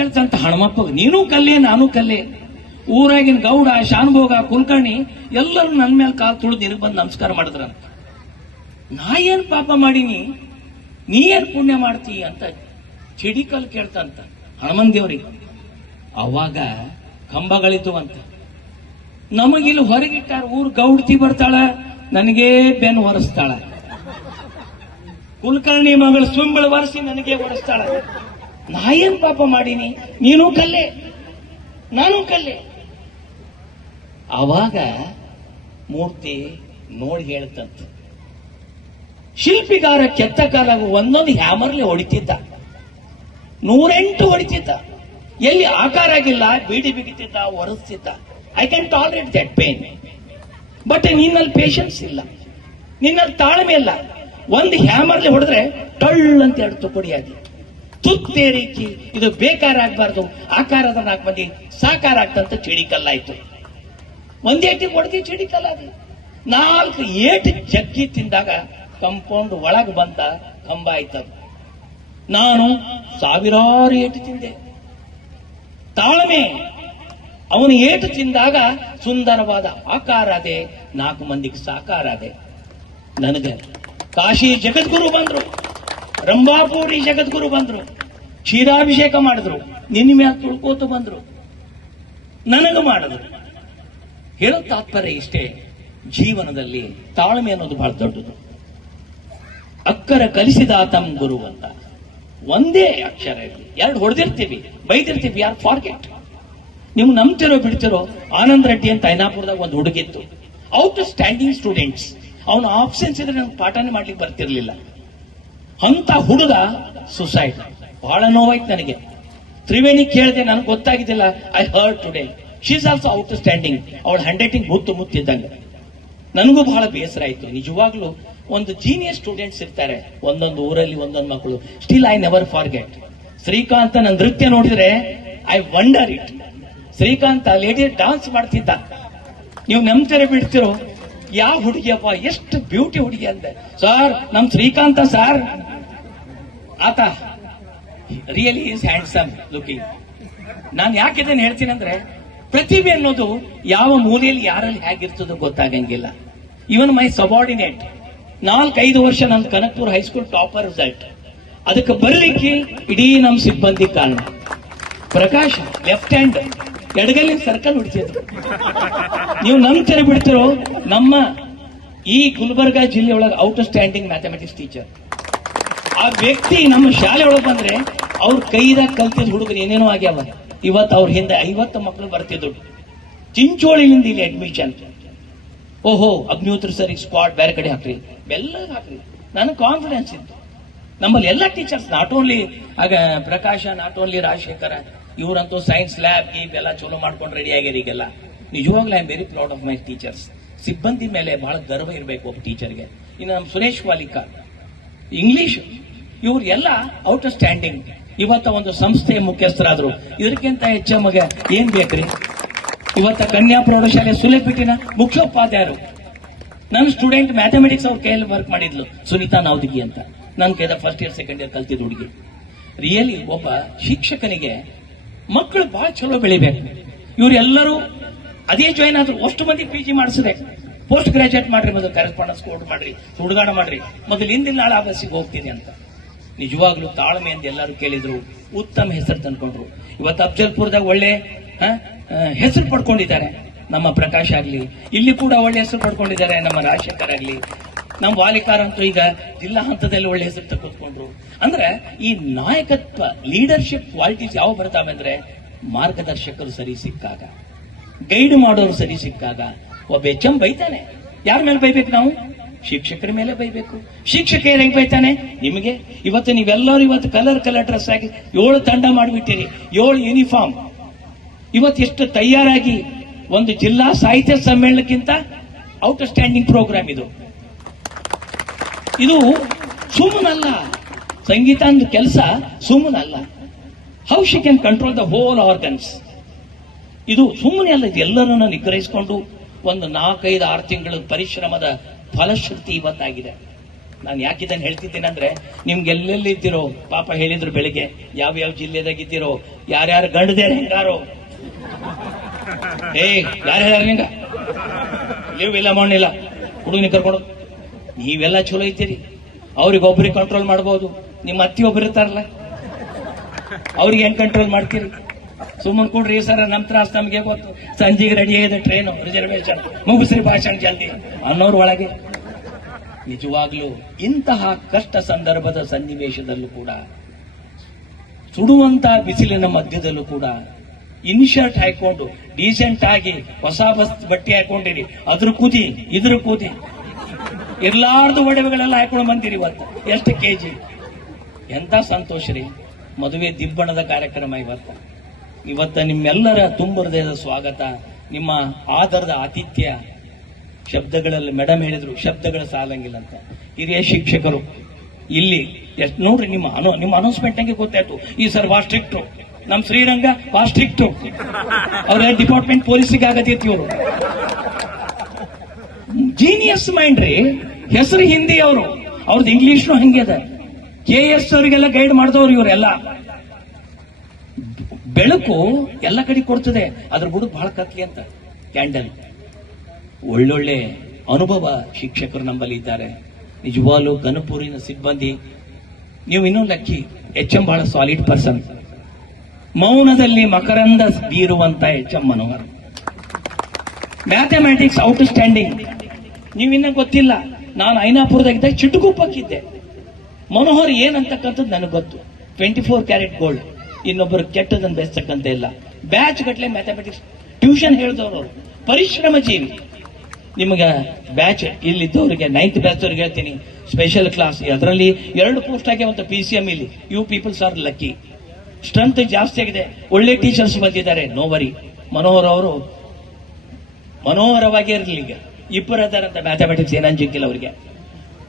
ಕೇಳ್ತಂತ ಹಣಮಪ್ಪ, ನೀನು ಕಲ್ಲೆ ನಾನು ಕಲ್ಲೆ. ಊರಾಗಿನ ಗೌಡ, ಶಾನುಭೋಗ, ಕುಲಕರ್ಣಿ ಎಲ್ಲರೂ ನನ್ನ ಮೇಲೆ ಕಾಲು ತುಳಿದು ನಿನಗೆ ಬಂದು ನಮಸ್ಕಾರ ಮಾಡಿದ್ರಂತ. ನಾ ಏನ್ ಪಾಪ ಮಾಡೀನಿ, ನೀ ಏನ್ ಪುಣ್ಯ ಮಾಡ್ತೀ ಅಂತ ಚಿಡಿಕಲ್ ಕೇಳ್ತಂತ ಹನುಮನ್ ದೇವ್ರಿಗೆ. ಅವಾಗ ಕಂಬಗಳಿತು ಅಂತ. ನಮಗಿಲ್ಲಿ ಹೊರಗಿಟ್ಟಾರ, ಊರ್ ಗೌಡ್ತಿ ಬರ್ತಾಳ, ನನಗೇ ಬೆನ್ನು ಒರೆಸ್ತಾಳ. ಕುಲಕರ್ಣಿ ಮಗಳು ಸುಂಬಳ ಒರೆಸಿ ನನಗೆ ಒರೆಸ್ತಾಳ. ನಾ ಏನ್ ಪಾಪ ಮಾಡೀನಿ, ನೀನು ಕಲ್ಲೆ ನಾನು ಕಲ್ಲೆ. ಅವಾಗ ಮೂರ್ತಿ ನೋಡಿ ಹೇಳ್ತಂತ, ಶಿಲ್ಪಿಗಾರ ಕೆತ್ತ ಕಾಲಾಗ ಒಂದೊಂದು ಹ್ಯಾಮರ್ಲಿ ಹೊಡಿತಿದ್ದ, 108 ಹೊಡಿತಿದ್ದ. ಎಲ್ಲಿ ಆಕಾರ ಆಗಿಲ್ಲ ಬೀಡಿ ಬಿಗಿತಿದ್ದ, ಒರೆಸ್ತಿದ್ದ. I can tolerate that pain. But ನಿನ್ನಲ್ಲಿ ಪೇಷನ್ಸ್ ಇಲ್ಲ, ನಿನ್ನಲ್ಲಿ ತಾಳ್ಮೆ ಇಲ್ಲ. ಒಂದು ಹ್ಯಾಮರ್ಲಿ ಹೊಡೆದ್ರೆ ಟಳ್ ಅಂತ 2 ತುಕಡಿಯಾಗಿ ತುತ್ತೇರಿಕಿ. ಇದು ಬೇಕಾರ ಆಗ್ಬಾರ್ದು, ಆಕಾರದ 4 ಮಂದಿ ಸಾಕಾರ ಆಗ್ತಂತ ಚಿಡಿಕಲ್ಲಾಯ್ತು. ಒಂದೇಟಿಗೆ ಹೊಡೆದಿ ಚಿಡಿಕಲ್ಲ. ಅದು 4 ಏಟು ಜಗ್ಗಿ ತಿಂದಾಗ ಕಂಪೌಂಡ್ ಒಳಗೆ ಬಂದ ಕಂಬ ಆಯ್ತದು. ನಾನು ಸಾವಿರಾರು ಏಟು ತಿಂದೆ. ತಾಳ್ಮೆ. ಅವನು ಏಟು ತಿಂದಾಗ ಸುಂದರವಾದ ಆಕಾರ ಅದೇ, 4 ಮಂದಿಗೆ ಸಾಕಾರ ಅದೇ. ನನಗೆ ಕಾಶಿ ಜಗದ್ಗುರು ಬಂದ್ರು, ರಂಭಾಪುರಿ ಜಗದ್ಗುರು ಬಂದ್ರು, ಕ್ಷೀರಾಭಿಷೇಕ ಮಾಡಿದ್ರು, ನಿನ್ನ ಮ್ಯಾಲ ತುಳ್ಕೋತು ಬಂದ್ರು, ನನಗೆ ಮಾಡಿದ್ರು. ಹೇಳೋ ತಾತ್ಪರ್ಯ ಇಷ್ಟೇ, ಜೀವನದಲ್ಲಿ ತಾಳ್ಮೆ ಅನ್ನೋದು ಬಹಳ ದೊಡ್ಡದು. ಅಕ್ಕರ ಕಲಿಸಿದಾತಂ ಗುರು ಅಂತ ಒಂದೇ ಅಕ್ಷರ ಇರಲಿ, 2 ಹೊಡೆದಿರ್ತೀವಿ, ಬೈದಿರ್ತೀವಿ, ಯಾರು ಫಾರ್ಗೆಟ್. ನೀವು ನಂಬ್ತಿರೋ ಬಿಡ್ತಿರೋ, ಆನಂದ್ ರೆಡ್ಡಿ ಅಂತ ಐನಾಪುರದಾಗ ಒಂದು ಹುಡುಗಿತ್ತು, ಔಟ್ ಸ್ಟ್ಯಾಂಡಿಂಗ್ ಸ್ಟೂಡೆಂಟ್ಸ್. ಅವನು ಆಬ್ಸೆನ್ಸ್ ಇದ್ರೆ ನನಗೆ ಪಾಠನೇ ಮಾಡ್ಲಿಕ್ಕೆ ಬರ್ತಿರ್ಲಿಲ್ಲ. ಅಂತ ಹುಡುಗ ಸುಸೈಡ್. ಬಹಳ ನೋವಾಯ್ತು ನನಗೆ. ತ್ರಿವೇಣಿ ಕೇಳಿದೆ, ನನಗೆ ಗೊತ್ತಾಗಿದ್ದಿಲ್ಲ. I heard today she is also outstanding. ಅವಳ ಹ್ಯಾಂಡ್ರೈಟಿಂಗ್ ಮುತ್ತಿದ್ದಂಗೆ. ನನಗೂ ಬಹಳ ಬೇಸರ ಆಯ್ತು. ನಿಜವಾಗ್ಲೂ ಒಂದು ಜೀನಿಯಸ್ ಸ್ಟೂಡೆಂಟ್ಸ್ ಇರ್ತಾರೆ ಒಂದೊಂದು ಊರಲ್ಲಿ, ಒಂದೊಂದು ಮಕ್ಕಳು. Still I never forget. Srikanth ನನ್ನ ನೃತ್ಯ ನೋಡಿದ್ರೆ I wonder it. Srikanth lady dance ಮಾಡ್ತಿದ್ದ. ನೀವು ನಂಬ್ತಾರೆ ಬಿಡ್ತಿರೋ, ಯಾವ ಹುಡುಗಿಯಪ್ಪ, ಎಷ್ಟು ಬ್ಯೂಟಿ ಹುಡುಗಿ ಅಂದೆ. ಸರ್, ನಮ್ ಶ್ರೀಕಾಂತ ಸರ್, ಆತ ರಿಯಲಿ ಈಸ್ ಹ್ಯಾಂಡ್ಸಮ್ ಲುಕಿಂಗ್. ನಾನು ಯಾಕೆ ಇದನ್ನು ಹೇಳ್ತೀನಿ ಅಂದ್ರೆ, ಪ್ರತಿಭೆ ಅನ್ನೋದು ಯಾವ ಮೂಲೆಯಲ್ಲಿ ಯಾರಲ್ಲಿ ಹೇಗಿರ್ತದೋ ಗೊತ್ತಾಗಂಗಿಲ್ಲ. ಇವನ್ ಮೈ ಸಬಾರ್ಡಿನೇಟ್ 4-5 ವರ್ಷ ನನ್ನ ಕನಕಪುರ ಹೈಸ್ಕೂಲ್ ಟಾಪರ್ ರಿಸಲ್ಟ್. ಅದಕ್ಕೆ ಬರಲಿಕ್ಕೆ ಇಡೀ ನಮ್ಮ ಸಿಬ್ಬಂದಿ ಕಾರಣ. ಪ್ರಕಾಶ್ ಲೆಫ್ಟ್ ಹ್ಯಾಂಡ್ ಎಡಗಲ್ಲಿನ ಸರ್ಕಲ್ ಹೊಡಿತಿದ್ರು. ನೀವು ನಂಬ್ತಾರೆ ಬಿಡ್ತಿರೋ, ನಮ್ಮ ಈ ಗುಲ್ಬರ್ಗಾ ಜಿಲ್ಲೆಯೊಳಗೆ ಔಟ್ ಸ್ಟ್ಯಾಂಡಿಂಗ್ ಮ್ಯಾಥಮೆಟಿಕ್ಸ್ ಟೀಚರ್. ಆ ವ್ಯಕ್ತಿ ನಮ್ಮ ಶಾಲೆ ಒಳಗೆ ಬಂದ್ರೆ ಅವ್ರ ಕೈದಾಗ ಕಲ್ತಿದ್ ಹುಡುಗರು ಏನೇನೋ ಆಗ್ಯಾವ. ಇವತ್ತು ಅವ್ರ ಹಿಂದೆ 50 ಮಕ್ಕಳು ಬರ್ತಿದ್ರು. ಚಿಂಚೋಳಿಯಿಂದ ಇಲ್ಲಿ ಅಡ್ಮಿಷನ್. ಓಹೋ, ಅಗ್ನಿಹೋತ್ರ ಸರ್ ಸ್ಕ್ವಾಡ್ ಬೇರೆ ಕಡೆ ಹಾಕ್ರಿ, ಬೆಲ್ಲ ಹಾಕ್ರಿ. ನನಗೆ ಕಾನ್ಫಿಡೆನ್ಸ್ ಇತ್ತು. ನಮ್ಮಲ್ಲಿ ಎಲ್ಲ ಟೀಚರ್ಸ್, ನಾಟ್ ಓನ್ಲಿ ಆಗ ಪ್ರಕಾಶ, ನಾಟ್ ಓನ್ಲಿ ರಾಜಶೇಖರ, ಇವರಂತೂ ಸೈನ್ಸ್ ಲ್ಯಾಬ್ ಇವೆಲ್ಲ ಚಲೋ ಮಾಡ್ಕೊಂಡು ರೆಡಿ ಆಗ್ಯಾರ ಈಗೆಲ್ಲ. ನಿಜವಾಗ್ಲೂ I am very proud of my teachers. ಸಿಬ್ಬಂದಿ ಮೇಲೆ ಬಹಳ ಗರ್ವ ಇರಬೇಕು ಒಬ್ಬ ಟೀಚರ್ಗೆ. ಇನ್ನು ನಮ್ಮ ಸುರೇಶ್ ವಾಲಿಕಾ ಇಂಗ್ಲಿಷ್, ಇವ್ರು ಎಲ್ಲ ಔಟ್ ಸ್ಟ್ಯಾಂಡಿಂಗ್. ಇವತ್ತ ಒಂದು ಸಂಸ್ಥೆಯ ಮುಖ್ಯಸ್ಥರಾದ್ರು. ಇದಕ್ಕಿಂತ ಹೆಚ್ಚ ಮಗ ಏನ್ ಬೇಕ್ರಿ? ಇವತ್ತ ಕನ್ಯಾ ಪ್ರೌಢಶಾಲೆ ಸುಲೇಪಿಟ್ಟಿನ ಮುಖ್ಯೋಪಾಧ್ಯಾಯರು. ನನ್ನ ಸ್ಟೂಡೆಂಟ್ ಮ್ಯಾಥಮೆಟಿಕ್ಸ್ ಅವ್ರ ಕೈಯಲ್ಲಿ ವರ್ಕ್ ಮಾಡಿದ್ಲು, ಸುನೀತಾ ನಾವ್ದಿಗಿ ಅಂತ. ನನ್ನ ಕೈದ ಫಸ್ಟ್ ಇಯರ್ ಸೆಕೆಂಡ್ ಇಯರ್ ಕಲ್ತಿದ್ ಹುಡುಗಿ. ರಿಯಲಿ ಒಬ್ಬ ಶಿಕ್ಷಕನಿಗೆ ಮಕ್ಕಳು ಬಹಳ ಚಲೋ ಬೆಳಿಬೇಕು. ಇವರೆಲ್ಲರೂ ಅದೇ ಜಾಯಿನ್ ಆದ್ರು. ಅಷ್ಟು ಮಂದಿ PG ಮಾಡಿಸಿದೆ. ಪೋಸ್ಟ್ ಗ್ರಾಜುಯೇಟ್ ಮಾಡ್ರಿ, ಮೊದಲು ಕರೆಸ್ಪಾಂಡೆನ್ಸ್ ಕೋರ್ಟ್ ಮಾಡ್ರಿ, ಹುಡುಗಾಡ ಮಾಡ್ರಿ, ಮೊದಲು ಹಿಂದಿನ ನಾಳೆ ಆ ಬಸ್ಸಿಗೆ ಹೋಗ್ತೀನಿ ಅಂತ. ನಿಜವಾಗ್ಲೂ ತಾಳ್ಮೆ ಅಂತ ಎಲ್ಲರೂ ಕೇಳಿದ್ರು. ಉತ್ತಮ ಹೆಸರು ತಂದ್ಕೊಂಡ್ರು. ಇವತ್ತು ಅಫ್ಜಲ್ಪುರದಾಗ ಒಳ್ಳೆ ಹೆಸರು ಪಡ್ಕೊಂಡಿದ್ದಾರೆ. ನಮ್ಮ ಪ್ರಕಾಶ್ ಆಗ್ಲಿ, ಇಲ್ಲಿ ಕೂಡ ಒಳ್ಳೆ ಹೆಸರು ಪಡ್ಕೊಂಡಿದ್ದಾರೆ. ನಮ್ಮ ರಾಜಶೇಖರ್ ಆಗ್ಲಿ, ನಮ್ಮ ವಾಲಿಕಾರಂತೂ ಈಗ ಜಿಲ್ಲಾ ಹಂತದಲ್ಲಿ ಒಳ್ಳೆ ಹೆಸರು ತೆಗೆದುಕೊಂಡ್ರು. ಅಂದ್ರೆ ಈ ನಾಯಕತ್ವ, ಲೀಡರ್ಶಿಪ್ ಕ್ವಾಲಿಟೀಸ್ ಯಾವ ಬರ್ತಾವೆ ಅಂದ್ರೆ, ಮಾರ್ಗದರ್ಶಕರು ಸರಿ ಸಿಕ್ಕಾಗ, ಗೈಡ್ ಮಾಡೋರು ಸರಿ ಸಿಕ್ಕಾಗ. ಒಬ್ಬ HM ಬೈತಾನೆ, ಯಾರ ಮೇಲೆ ಬೈಬೇಕು ನಾವು? ಶಿಕ್ಷಕರ ಮೇಲೆ ಬೈಬೇಕು. ಶಿಕ್ಷಕ ಹೇಗೆ ಬೈತಾನೆ? ನಿಮಗೆ. ಇವತ್ತು ನೀವೆಲ್ಲರೂ ಇವತ್ತು ಕಲರ್ ಡ್ರೆಸ್ ಆಗಿ 7 ತಂಡ ಮಾಡಿಬಿಟ್ಟಿರಿ, 7 ಯೂನಿಫಾರ್ಮ್. ಇವತ್ತು ಎಷ್ಟು ತಯಾರಾಗಿ ಒಂದು ಜಿಲ್ಲಾ ಸಾಹಿತ್ಯ ಸಮ್ಮೇಳನಕ್ಕಿಂತ ಔಟ್ ಸ್ಟ್ಯಾಂಡಿಂಗ್ ಪ್ರೋಗ್ರಾಮ್ ಇದು. ಇದು ಸುಮ್ಮನಲ್ಲ, ಸಂಗೀತ ಅಂದ ಕೆಲಸ ಸುಮ್ಮನಲ್ಲ. How she can control the whole organs. ಇದು ಸುಮ್ಮನೆ ಅಲ್ಲ, ಇದು ಎಲ್ಲರನ್ನ ನಿಗ್ರಹಿಸಿಕೊಂಡು ಒಂದು 4-5-6 ತಿಂಗಳ ಪರಿಶ್ರಮದ ಫಲಶ್ರುತಿ ಇವತ್ತಾಗಿದೆ. ನಾನು ಯಾಕೆ ಇದನ್ನು ಹೇಳ್ತಿದ್ದೀನಿ ಅಂದ್ರೆ ನಿಮ್ಗೆ ಎಲ್ಲೆಲ್ಲಿ ಇದ್ದೀರೋ, ಪಾಪ ಹೇಳಿದ್ರು ಬೆಳಿಗ್ಗೆ ಯಾವ ಜಿಲ್ಲೆದಾಗಿದ್ದೀರೋ, ಯಾರ್ಯಾರು ಗಂಡದೇರ್ ಹೆಂಗಾರೋ, ಯಾರ್ಯಾರು ನಿಂಗ ಲೀವ್ ಇಲ್ಲ ಮಾಡಿಲ್ಲ ಹುಡುಗನಿ ಕರ್ಕೊಂಡು, ನೀವೆಲ್ಲ ಚಲೋ ಇದ್ದೀರಿ. ಅವ್ರಿಗೊಬ್ರಿಗೆ ಕಂಟ್ರೋಲ್ ಮಾಡ್ಬೋದು, ನಿಮ್ಮ ಅತ್ತಿ ಒಬ್ರು ಇರ್ತಾರಲ್ಲ ಅವ್ರಿಗೆ ಹೆಂಗ್ ಕಂಟ್ರೋಲ್ ಮಾಡ್ತೀರಿ? ಸುಮ್ಮನ್ ಕೊಡ್ರಿ ಸರ್, ನಮ್ ತ್ರಾಸ್ ನಮ್ಗೆ ಗೊತ್ತು, ಸಂಜೆಗೆ ರೆಡಿ ಆಗಿದೆ ಟ್ರೈನು, ರಿಸರ್ವೇಶನ್ ಮುಗಿಸ್ರಿ ಭಾಷಣ ಜಲ್ದಿ ಅನ್ನೋರ್ ಒಳಗೆ. ನಿಜವಾಗ್ಲೂ ಇಂತಹ ಕಷ್ಟ ಸಂದರ್ಭದ ಸನ್ನಿವೇಶದಲ್ಲೂ ಕೂಡ, ಸುಡುವಂತ ಬಿಸಿಲಿನ ಮಧ್ಯದಲ್ಲೂ ಕೂಡ ಇನ್ಶರ್ಟ್ ಹಾಕೊಂಡು ಡೀಸೆಂಟ್ ಆಗಿ ಹೊಸ ಬಟ್ಟೆ ಹಾಕೊಂಡಿರಿ, ಅದ್ರ ಕೂದಿ ಇದ್ರ ಕೂದಿ ಇರ್ಲಾರ್ದು ಒಡವೆಗಳೆಲ್ಲ ಹಾಕೊಂಡು ಬಂದಿರಿ. ಇವತ್ತು ಎಷ್ಟು ಕೆಜಿ, ಎಂತ ಸಂತೋಷ ರೀ. ಮದುವೆ ದಿಬ್ಬಣದ ಕಾರ್ಯಕ್ರಮ ಇವತ್ತ ನಿಮ್ಮೆಲ್ಲರ ತುಂಬ ಹೃದಯದ ಸ್ವಾಗತ, ನಿಮ್ಮ ಆದರದ ಆತಿಥ್ಯ. ಶಬ್ದಗಳಲ್ಲಿ ಮೇಡಮ್ ಹೇಳಿದ್ರು ಶಬ್ದಗಳ ಸಾಲಂಗಿಲ್ಲ ಅಂತ. ಹಿರಿಯ ಶಿಕ್ಷಕರು ಇಲ್ಲಿ ಎಷ್ಟು ನೋಡ್ರಿ, ನಿಮ್ಮ ಅನೌನ್ಸ್ಮೆಂಟ್ ಹಂಗೆ ಗೊತ್ತಾಯ್ತು. ಈ ಸರ್ ಬಾ ಸ್ಟ್ರಿಕ್ಟ್, ನಮ್ ಶ್ರೀರಂಗ ಬಾ ಸ್ಟ್ರಿಕ್ಟ್, ಅವ್ರ ಡಿಪಾರ್ಟ್ಮೆಂಟ್ ಪೊಲೀಸಿಗೆ ಆಗತೈತಿ. ಇವರು ಜೀನಿಯಸ್ ಮೈಂಡ್ ರೀ, ಹೆಸರು ಹಿಂದಿ ಅವರು, ಅವ್ರದ್ದು ಇಂಗ್ಲಿಷ್ನು ಹಂಗೆ ಅದ. KS ಅವರಿಗೆಲ್ಲ ಗೈಡ್ ಮಾಡಿದವ್ರು ಇವರೆಲ್ಲ. ಬೆಳಕು ಎಲ್ಲ ಕಡೆ ಕೊಡ್ತದೆ, ಅದ್ರ ಬುಡಕ್ ಬಹಳ ಕತ್ಲಿ ಅಂತ ಕ್ಯಾಂಡಲ್. ಒಳ್ಳೊಳ್ಳೆ ಅನುಭವ ಶಿಕ್ಷಕರು ನಮ್ಮಲ್ಲಿ ಇದ್ದಾರೆ. ನಿಜವಾಗ್ಲೂ ಗನಪೂರಿನ ಸಿಬ್ಬಂದಿ ನೀವು ಇನ್ನೂ ಲಕ್ಕಿ. HM ಬಹಳ ಸಾಲಿಡ್ ಪರ್ಸನ್, ಮೌನದಲ್ಲಿ ಮಕರಂದ ಬೀರುವಂತ HM Manohar. Mathematics outstanding. ನೀವಿನ್ನ ಗೊತ್ತಿಲ್ಲ, ನಾನು ಐನಾಪುರದಾಗಿದ್ದಾಗ ಚಿಟುಕುಪ್ಪಕ್ಕಿದ್ದೆ. ಮನೋಹರ್ ಏನಂತಕ್ಕಂಥದ್ದು ನನಗೆ ಗೊತ್ತು. 24 ಕ್ಯಾರೆಟ್ ಗೋಲ್ಡ್, ಇನ್ನೊಬ್ಬರು ಕೆಟ್ಟದನ್ನು ಬೆಳೆಸ್ತಕ್ಕಂತ ಇಲ್ಲ. ಬ್ಯಾಚ್ ಗಟ್ಲೆ ಮ್ಯಾಥಮೆಟಿಕ್ಸ್ ಟ್ಯೂಷನ್ ಹೇಳಿದವರು ಅವರು, ಪರಿಶ್ರಮ ಜೀವಿ. ನಿಮಗೆ ಬ್ಯಾಚ್ ಇಲ್ಲಿದ್ದವರಿಗೆ 9th ಬ್ಯಾಚ್ ಅವ್ರಿಗೆ ಹೇಳ್ತೀನಿ, ಸ್ಪೆಷಲ್ ಕ್ಲಾಸ್ ಅದರಲ್ಲಿ 2 ಪೋಸ್ಟ್ ಆಗಿ ಒಂದು PCM ಇಲ್ಲಿ. You peoples are lucky. Strength ಜಾಸ್ತಿ ಆಗಿದೆ, ಒಳ್ಳೆ ಟೀಚರ್ಸ್ ಬಂದಿದ್ದಾರೆ, ನೋ ವರಿ. ಮನೋಹರ್ ಅವರು ಮನೋಹರವಾಗಿ ಇರಲಿ. ಈಗ ಇಬ್ಬರದಾರಂತ ಮ್ಯಾಥಮೆಟಿಕ್ಸ್ ಏನಂಜಿಕ್ಕಿಲ್ಲ ಅವರಿಗೆ.